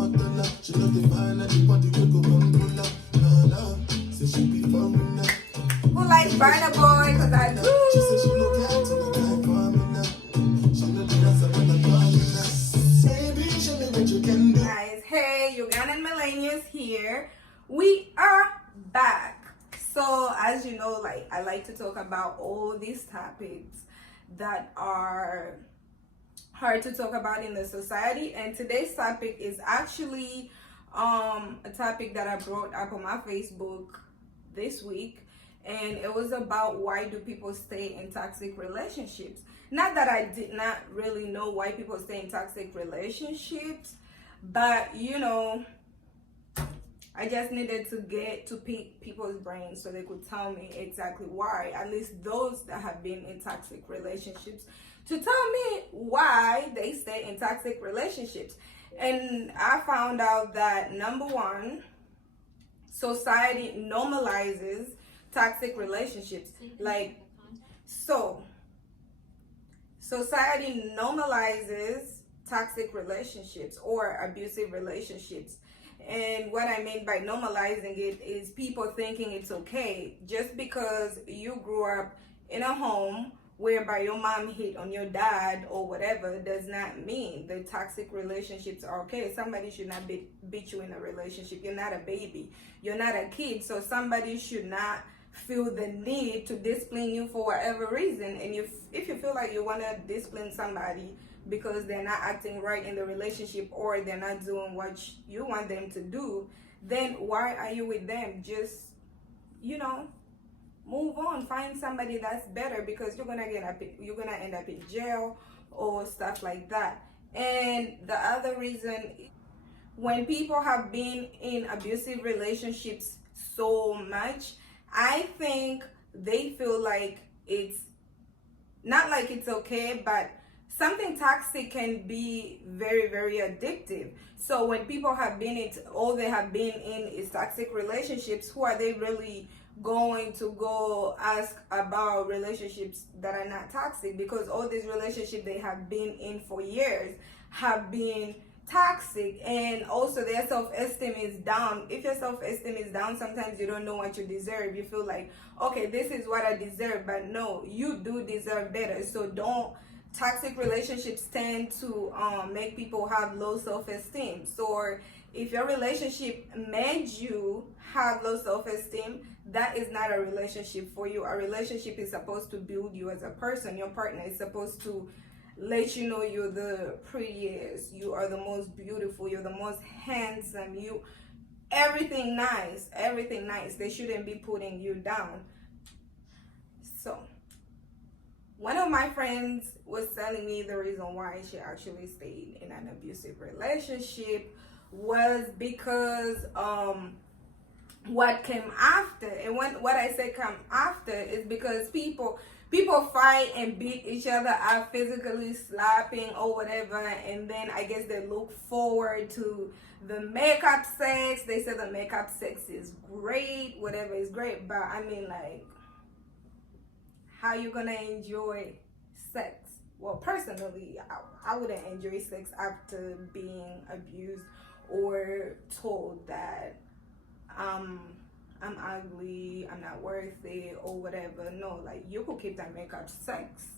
She look divine and she want the good go come pull up. Nah, nah. Say she be from me now. Who likes Burna Boy? Cause I do. She said she look at to the guy for me now. She know the answer when I call me now. Baby, show me what you can do. Guys, hey, Ugandan Millennials here. We are back. So as you know, like I like to talk about all these topics that are hard to talk about in the society, and today's topic is actually a topic that I brought up on my Facebook this week, and it was about why do people stay in toxic relationships. Not that I did not really know why people stay in toxic relationships, but you know, I just needed to get to pick people's brains so they could tell me exactly why, at least those that have been in toxic relationships, to tell me why they stay in toxic relationships. And I found out that number one, society normalizes toxic relationships. Society normalizes toxic relationships or abusive relationships. And what I mean by normalizing it is people thinking it's okay just because you grew up in a home whereby your mom hit on your dad or whatever does not mean the toxic relationships are okay. Somebody should not beat you in a relationship. You're not a baby. You're not a kid. So somebody should not feel the need to discipline you for whatever reason. And if you feel like you want to discipline somebody because they're not acting right in the relationship or they're not doing what you want them to do, then why are you with them? Just, you know, move on, find somebody that's better, because you're gonna end up in jail or stuff like that. And the other reason, when people have been in abusive relationships so much, I think they feel like it's not like it's okay, but something toxic can be very, very addictive. So when people have been in, all they have been in is toxic relationships, who are they really going to go ask about relationships that are not toxic? Because all these relationships they have been in for years have been toxic, and also their self-esteem is down. If your self-esteem is down, sometimes you don't know what you deserve. You feel like, okay, this is what I deserve, but no, you do deserve better. So don't. Toxic relationships tend to make people have low self-esteem. So if your relationship made you have low self-esteem, that is not a relationship for you. A relationship is supposed to build you as a person. Your partner is supposed to let you know you're the prettiest, you are the most beautiful, you're the most handsome, you everything nice. They shouldn't be putting you down. So one of my friends was telling me the reason why she actually stayed in an abusive relationship was because what came after. And what I say come after is because people fight and beat each other up, physically slapping or whatever, and then I guess they look forward to the makeup sex. They say the makeup sex is great, whatever is great, but I mean, like, how you gonna enjoy sex? Well, personally, I wouldn't enjoy sex after being abused or told that I'm ugly, I'm not worth it, or whatever. No, like, you could keep that makeup sex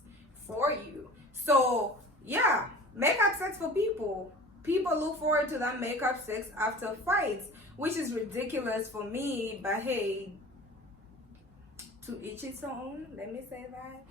for you. So yeah, makeup sex for people. People look forward to that makeup sex after fights, which is ridiculous for me, but hey, to each its own, let me say that.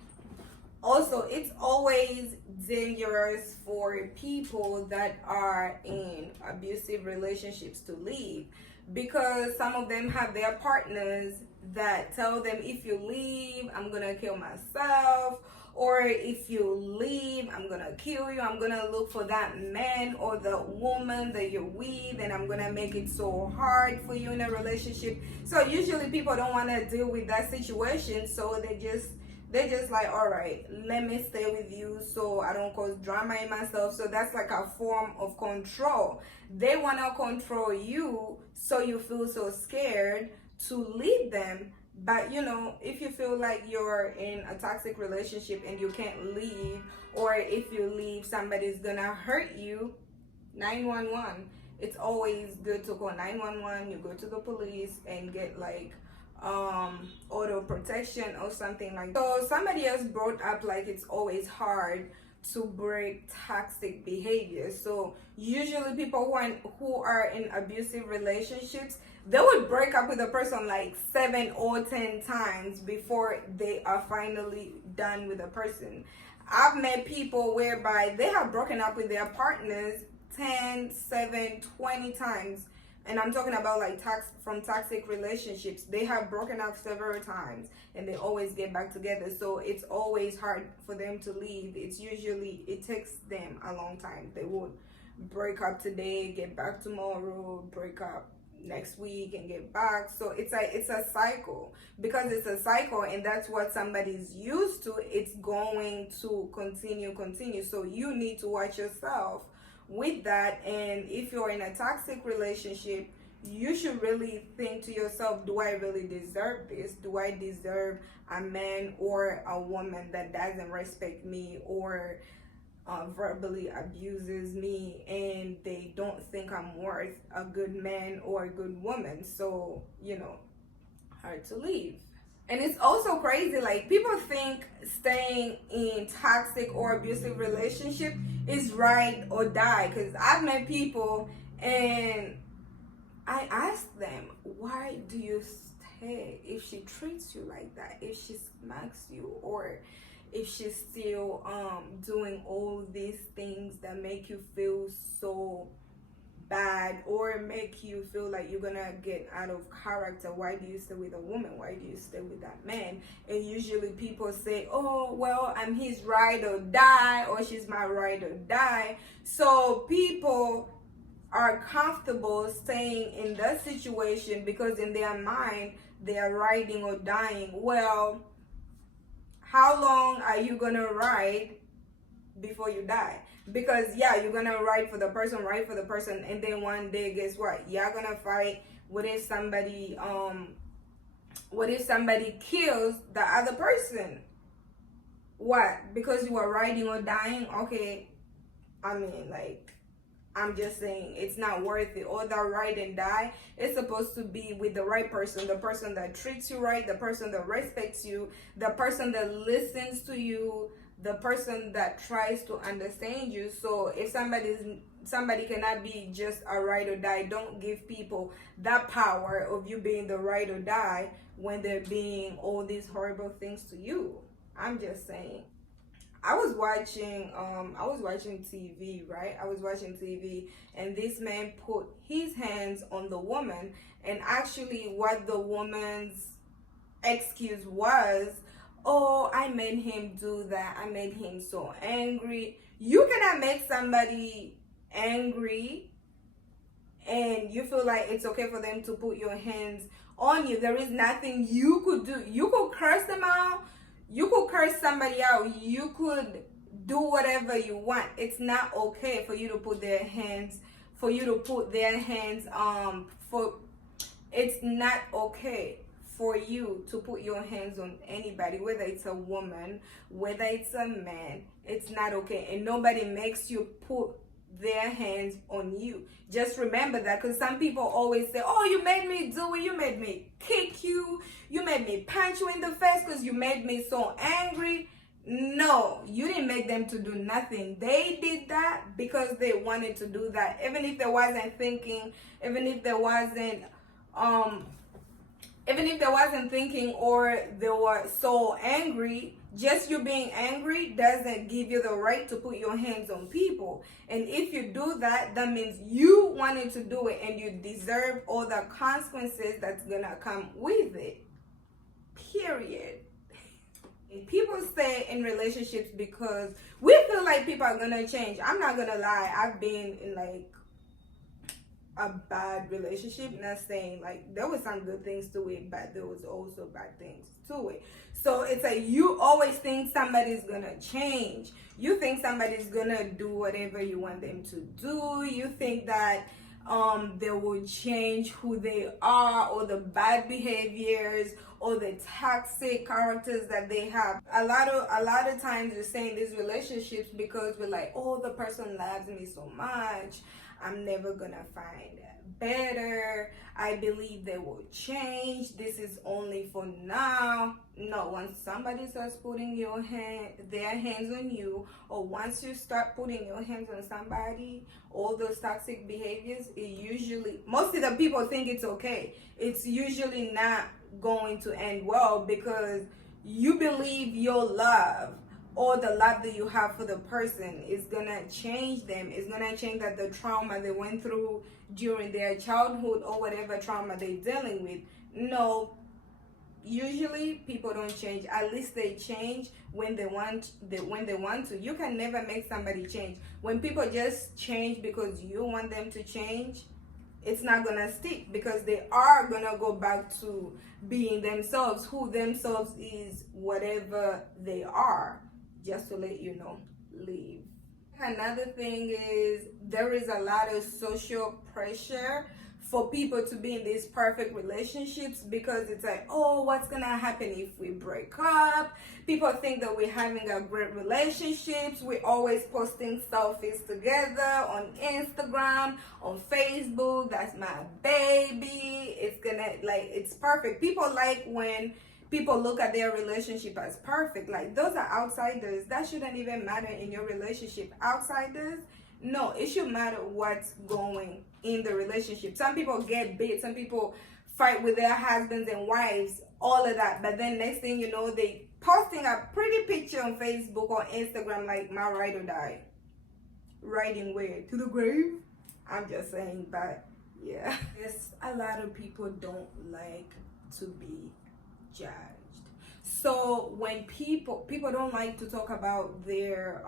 Also, it's always dangerous for people that are in abusive relationships to leave, because some of them have their partners that tell them, if you leave, I'm gonna kill myself, or if you leave, I'm gonna kill you, I'm gonna look for that man or the woman that you're with, and I'm gonna make it so hard for you in a relationship. So usually people don't want to deal with that situation, so they just like, all right, let me stay with you so I don't cause drama in myself. So that's like a form of control. They want to control you, so you feel so scared to leave them. But you know, if you feel like you're in a toxic relationship and you can't leave, or if you leave somebody's gonna hurt you, 911 it's always good to call 911. You go to the police and get like auto protection or something like that. So somebody else brought up like it's always hard to break toxic behavior. So usually people who are in abusive relationships, they would break up with a person like 7 or 10 times before they are finally done with a person. I've met people whereby they have broken up with their partners 10, 7, 20 times. And I'm talking about like from toxic relationships. They have broken up several times and they always get back together. So it's always hard for them to leave. It takes them a long time. They will break up today, get back tomorrow, break up next week and get back. So it's a cycle. Because it's a cycle and that's what somebody's used to, it's going to continue. So you need to watch yourself with that. And if you're in a toxic relationship, you should really think to yourself, do I really deserve this? Do I deserve a man or a woman that doesn't respect me or verbally abuses me and they don't think I'm worth a good man or a good woman? So hard to leave. And it's also crazy, like people think staying in toxic or abusive relationship is ride or die. Because I've met people and I ask them, why do you stay if she treats you like that? If she smacks you, or if she's still doing all these things that make you feel so bad or make you feel like you're gonna get out of character, why do you stay with a woman? Why do you stay with that man? And usually people say, oh well, I'm his ride or die, or she's my ride or die. So people are comfortable staying in that situation because in their mind they are riding or dying. Well, how long are you gonna ride before you die? Because you're gonna ride for the person, and then one day, guess what? You're gonna fight. What if somebody kills the other person? What? Because you are riding or dying? Okay, I mean, like, I'm just saying it's not worth it. Or that ride and die, it's supposed to be with the right person, the person that treats you right, the person that respects you, the person that listens to you, the person that tries to understand you. So if somebody cannot be just a ride or die, don't give people that power of you being the ride or die when they're being all these horrible things to you. I'm just saying. I was watching TV, right? I was watching TV and this man put his hands on the woman, and actually what the woman's excuse was, oh, I made him do that. I made him so angry. You cannot make somebody angry and you feel like it's okay for them to put your hands on you. There is nothing you could do. You could curse them out. You could curse somebody out. You could do whatever you want. It's not okay for you to put their hands, it's not okay for you to put your hands on anybody, whether it's a woman, whether it's a man. It's not okay. And nobody makes you put their hands on you. Just remember that, because some people always say, oh, you made me do it, you made me kick you, you made me punch you in the face because you made me so angry. No, you didn't make them to do nothing. They did that because they wanted to do that. Even if they wasn't thinking, or they were so angry, just you being angry doesn't give you the right to put your hands on people. And if you do that, that means you wanted to do it and you deserve all the consequences that's gonna come with it. Period. People stay in relationships because we feel like people are gonna change. I'm not gonna lie, I've been in like a bad relationship. Not saying like there was some good things to it, but there was also bad things to it. So it's like you always think somebody's gonna change. You think somebody's gonna do whatever you want them to do. You think that they will change who they are, or the bad behaviors, or the toxic characters that they have. A lot of times we stay in these relationships because we're like, oh, the person loves me so much. I'm never gonna find better. I believe they will change. This is only for now. No, once somebody starts putting their hands on you, or once you start putting your hands on somebody, all those toxic behaviors, it usually, most of the people think it's okay. It's usually not going to end well, because you believe your love, or the love that you have for the person, is gonna change them. It's gonna change that the trauma they went through during their childhood, or whatever trauma they're dealing with. No, usually people don't change. At least they change when they want to. You can never make somebody change. When people just change because you want them to change, it's not gonna stick, because they are gonna go back to being themselves, who themselves is, whatever they are. Just to let you know, leave. Another thing is, there is a lot of social pressure for people to be in these perfect relationships, because it's like, oh, what's gonna happen if we break up? People think that we're having a great relationships. We're always posting selfies together on Instagram, on Facebook. That's my baby. It's perfect. People like when people look at their relationship as perfect. Like, those are outsiders. That shouldn't even matter in your relationship. Outsiders, no, it should matter what's going in the relationship. Some people get bit, some people fight with their husbands and wives, all of that. But then next thing you know, they posting a pretty picture on Facebook or Instagram, like, my ride or die. Riding where? To the grave? I'm just saying, but yeah. Yes, a lot of people don't like to be judged. So when people don't like to talk about their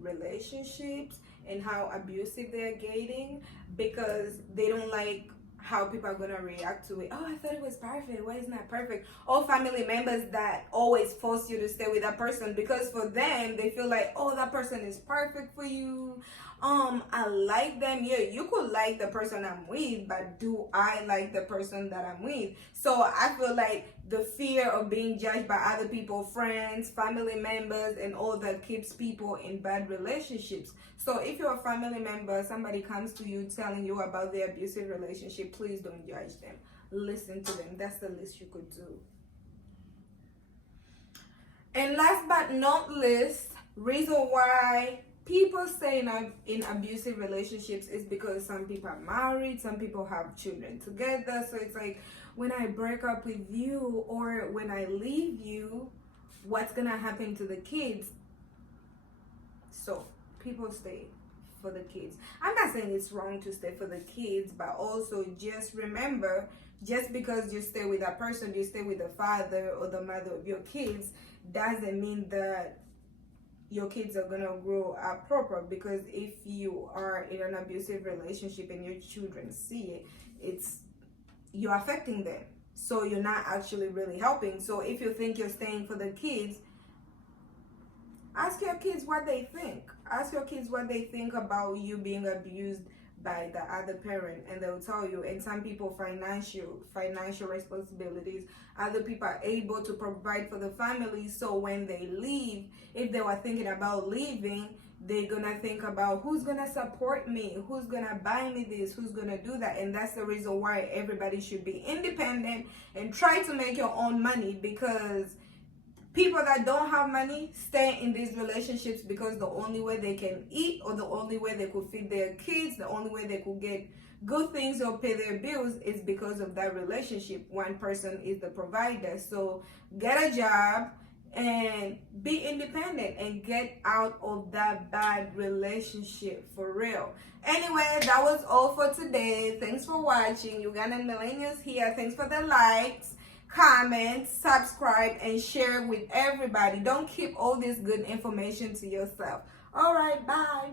relationships and how abusive they're getting, because they don't like how people are gonna react to it. Oh, I thought it was perfect. Why isn't that perfect? Or family members that always force you to stay with that person, because for them they feel like, oh, that person is perfect for you. I like them. Yeah, you could like the person I'm with, but do I like the person that I'm with? So I feel like the fear of being judged by other people, friends, family members, and all that keeps people in bad relationships. So if you're a family member, somebody comes to you telling you about their abusive relationship, please don't judge them. Listen to them. That's the least you could do. And last but not least, reason why people stay in abusive relationships is because some people are married, some people have children together. So it's like, when I break up with you, or when I leave you, what's gonna happen to the kids? So people stay for the kids. I'm not saying it's wrong to stay for the kids, but also just remember, just because you stay with that person, you stay with the father or the mother of your kids, doesn't mean that your kids are gonna grow up proper. Because if you are in an abusive relationship and your children see it, you're affecting them. So you're not actually really helping. So if you think you're staying for the kids, ask your kids what they think. Ask your kids what they think about you being abused by the other parent, and they'll tell you. And some people, financial responsibilities. Other people are able to provide for the family, so when they leave, if they were thinking about leaving, they're gonna think about, who's gonna support me, who's gonna buy me this, who's gonna do that. And that's the reason why everybody should be independent and try to make your own money, because people that don't have money stay in these relationships because the only way they can eat, or the only way they could feed their kids, the only way they could get good things or pay their bills is because of that relationship. One person is the provider. So get a job and be independent and get out of that bad relationship, for real. Anyway, that was all for today. Thanks for watching. Ugandan Millennials here. Thanks for the likes, comment, subscribe, and share with everybody. Don't keep all this good information to yourself. All right, bye.